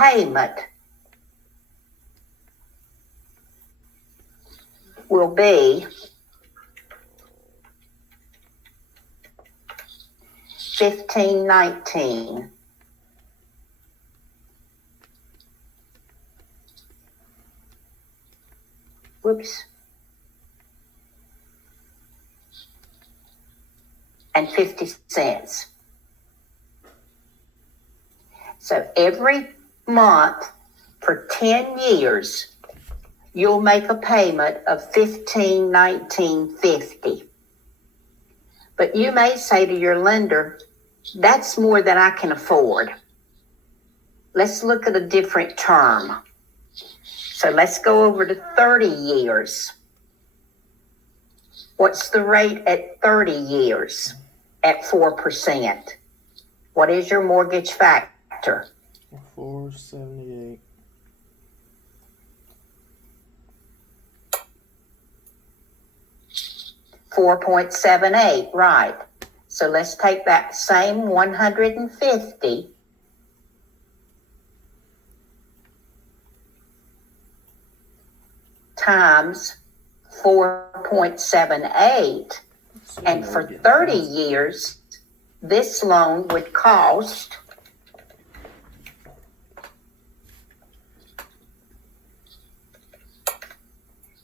payment will be $1,519. Whoops. And 50 cents. So every month for 10 years, you'll make a payment of $1,519.50. But you may say to your lender, that's more than I can afford. Let's look at a different term. So let's go over to 30 years. What's the rate at 30 years at 4%? What is your mortgage factor? 478. 4.78, right. So let's take that same 150 times 4.78, and for 30 years, this loan would cost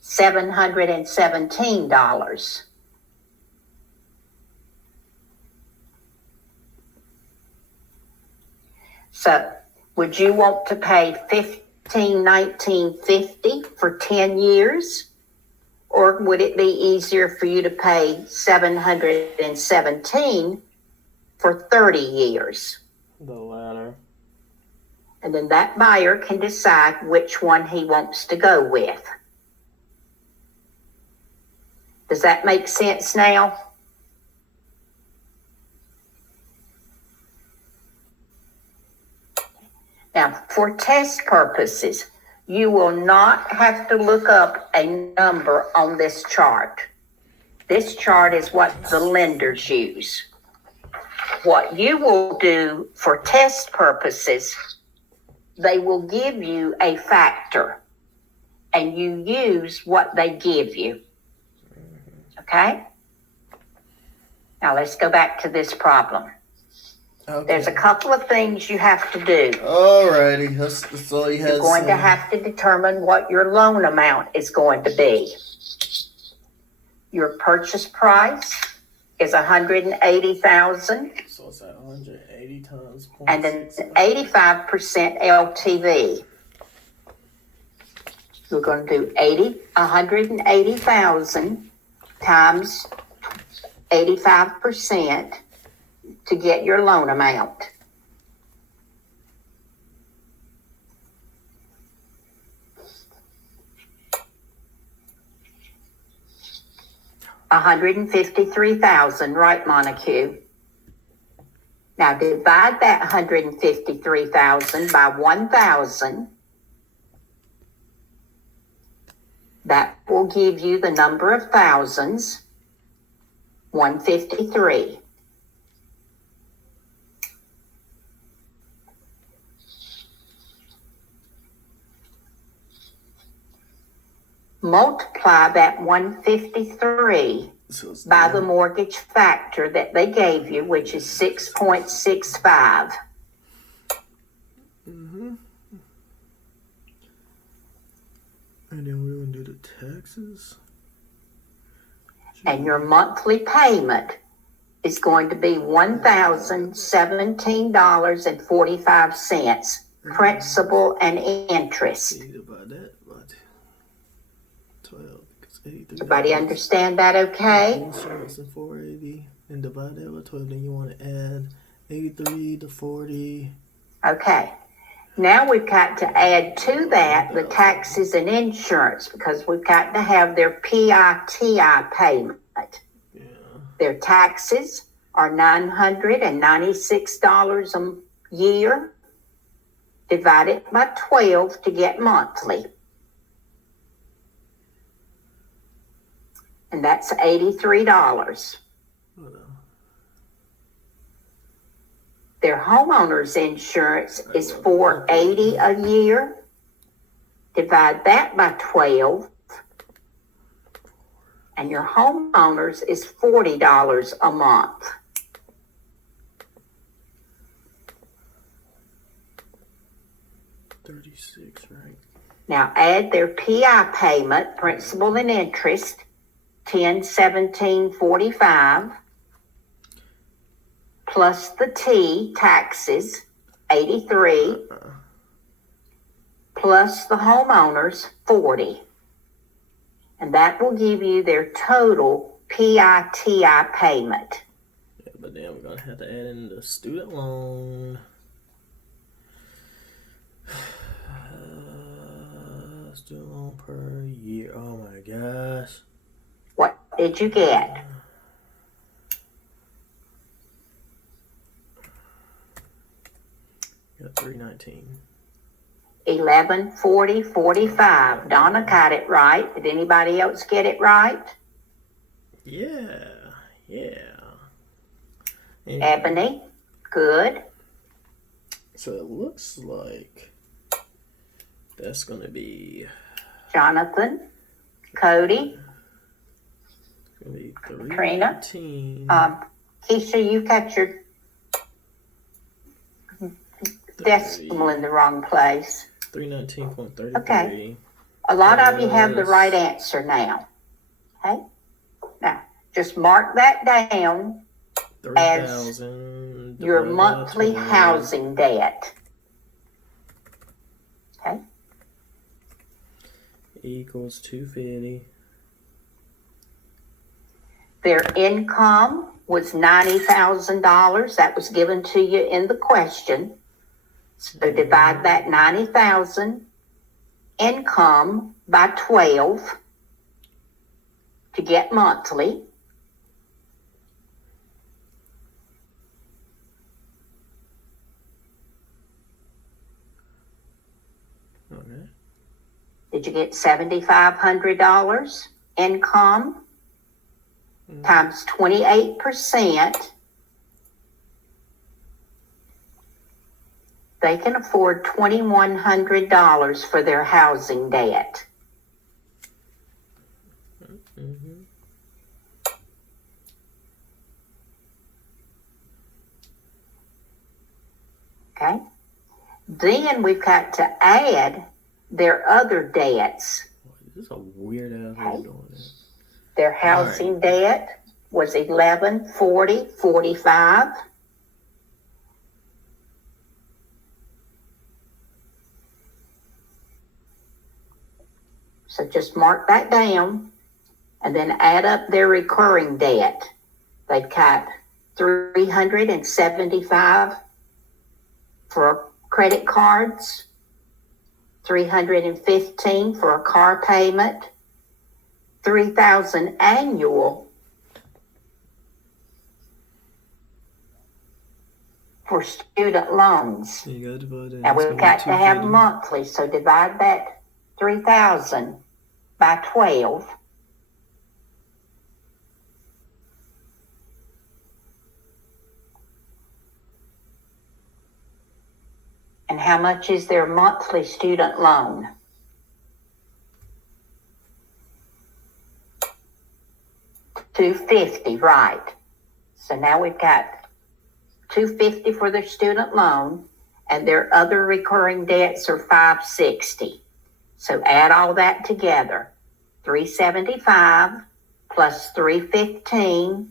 $717. So would you want to pay $1,519.50 for 10 years? Or would it be easier for you to pay $717 for 30 years? The latter. And then that buyer can decide which one he wants to go with. Does that make sense now? Now, for test purposes, you will not have to look up a number on this chart. This chart is what the lenders use. What you will do for test purposes, they will give you a factor, and you use what they give you. Okay? Now let's go back to this problem. Okay. There's a couple of things you have to do. Alrighty, that's all you have. You're going to have to determine what your loan amount is going to be. Your purchase price is $180,000. So it's at 180 times. And an 85% LTV. You're going to do 180,000 times 85% to get your loan amount. $153,000, right, Montague? Now divide that $153,000 by 1,000. That will give you the number of thousands, 153. Multiply that 153 by the mortgage factor that they gave you, which is 6.65. Mm-hmm. And then we're going to do the taxes. And your monthly payment is going to be $1,017.45, principal and interest. Divide that by 12. Everybody understand that okay? Insurance and 480. And divide that by 12. Then you want to add 83 to 40. Okay. Now we've got to add to that the taxes and insurance, because we've got to have their PITI payment. Yeah. Their taxes are $996 a year. Divide it by 12 to get monthly. And that's $83. Their homeowner's insurance is $480 a year. Divide that by 12, and your homeowner's is $40 a month. $36, right? Now add their PI payment, principal and interest, $1017.45, plus the T taxes, $83, plus the homeowners, $40. And that will give you their total PITI payment. Yeah, but then we're gonna have to add in the student loan. Student loan per year. Oh my gosh. What did you get? Got 319. 1140.45. Donna got it right. Did anybody else get it right? Yeah. Anyway, Ebony, good. so it looks like that's gonna be Jonathan, Cody, Katrina. 319. Keisha, you got your decimal in the wrong place. 319.33. Okay. A lot of you have the right answer now. Okay? Now, just mark that down as 3,000 your divided by monthly 12 housing debt. Okay? equals 250. Their income was $90,000. That was given to you in the question. So divide that 90,000 income by 12 to get monthly. Okay. Did you get $7,500 income times 28%? They can afford $2,100 for their housing debt. Mm-hmm. Okay? Then we've got to add their other debts. This is a weird ass way of doing it. Their housing debt was $1,140.45. So just mark that down and then add up their recurring debt. They've got $375 for credit cards, $315 for a car payment, $3,000 annual for student loans. You got to divide that. Now It's we've gonna be got to have 250. monthly, so divide that 3,000 by 12. And how much is their monthly student loan? $250, right. So now we've got $250 for their student loan, and their other recurring debts are $560. So add all that together. $375 plus $315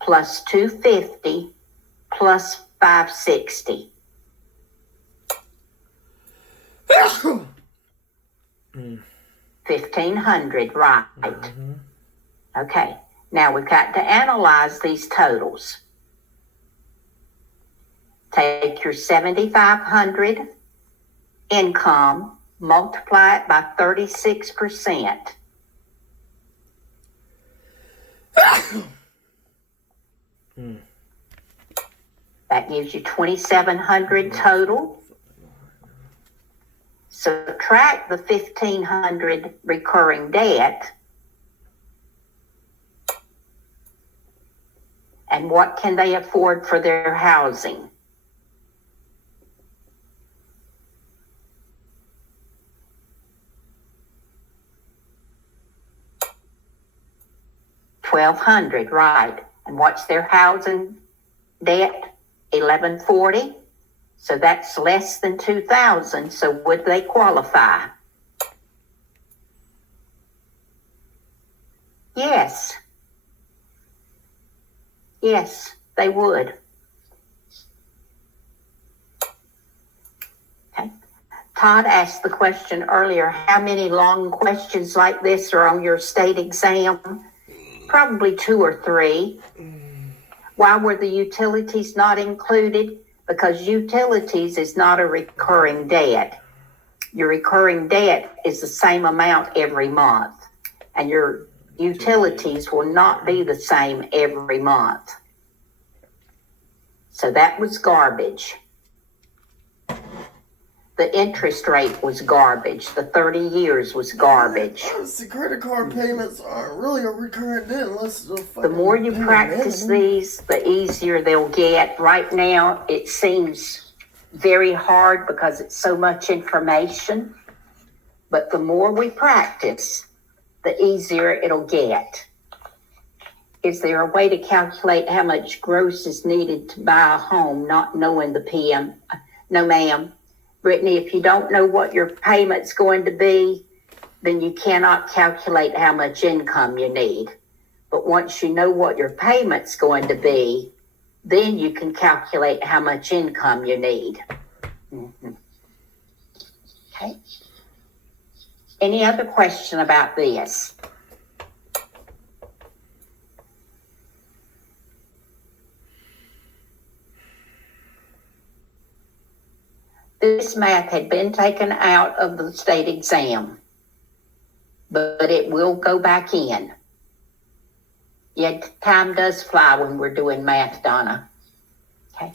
plus $250 plus $560. $1,500, right. Mm-hmm. Okay, now we've got to analyze these totals. Take your $7,500 income, multiply it by 36%. That gives you $2,700 total. Subtract the $1,500 recurring debt. And what can they afford for their housing? 1,200, right. And what's their housing debt? 1,140. So that's less than 2,000. So would they qualify? Yes. Yes, they would. Okay. Todd asked the question earlier, how many long questions like this are on your state exam? Probably 2 or 3. Why were the utilities not included? Because utilities is not a recurring debt. Your recurring debt is the same amount every month, and your utilities will not be the same every month. So that was garbage. The interest rate was garbage. The 30 years was garbage. Honestly, credit card payments aren't really a recurrent debt unless it's a The more you practice these, the easier they'll get. Right now, it seems very hard because it's so much information. But the more we practice, the easier it'll get. Is there a way to calculate how much gross is needed to buy a home, not knowing the PM? No, ma'am. Brittany, if you don't know what your payment's going to be, then you cannot calculate how much income you need. But once you know what your payment's going to be, then you can calculate how much income you need. Okay. Any other question about this? This math had been taken out of the state exam, but it will go back in. Yet time does fly when we're doing math, Donna. Okay.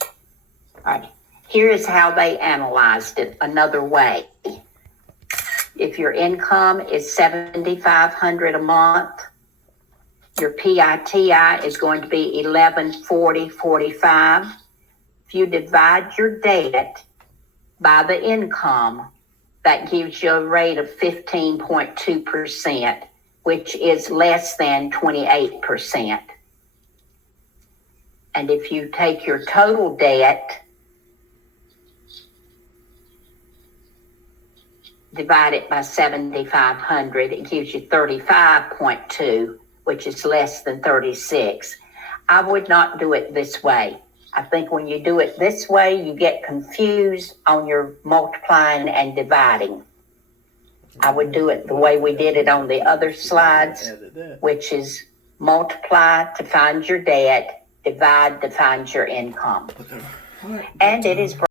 All right. Here is how they analyzed it another way. If your income is $7,500 a month, your PITI is going to be $1,140.45. If you divide your debt by the income, that gives you a rate of 15.2%, which is less than 28%. And if you take your total debt, divide it by 7,500, it gives you 35.2, which is less than 36. I would not do it this way. I think when you do it this way, you get confused on your multiplying and dividing. I would do it the way we did it on the other slides, which is multiply to find your debt, divide to find your income. And it is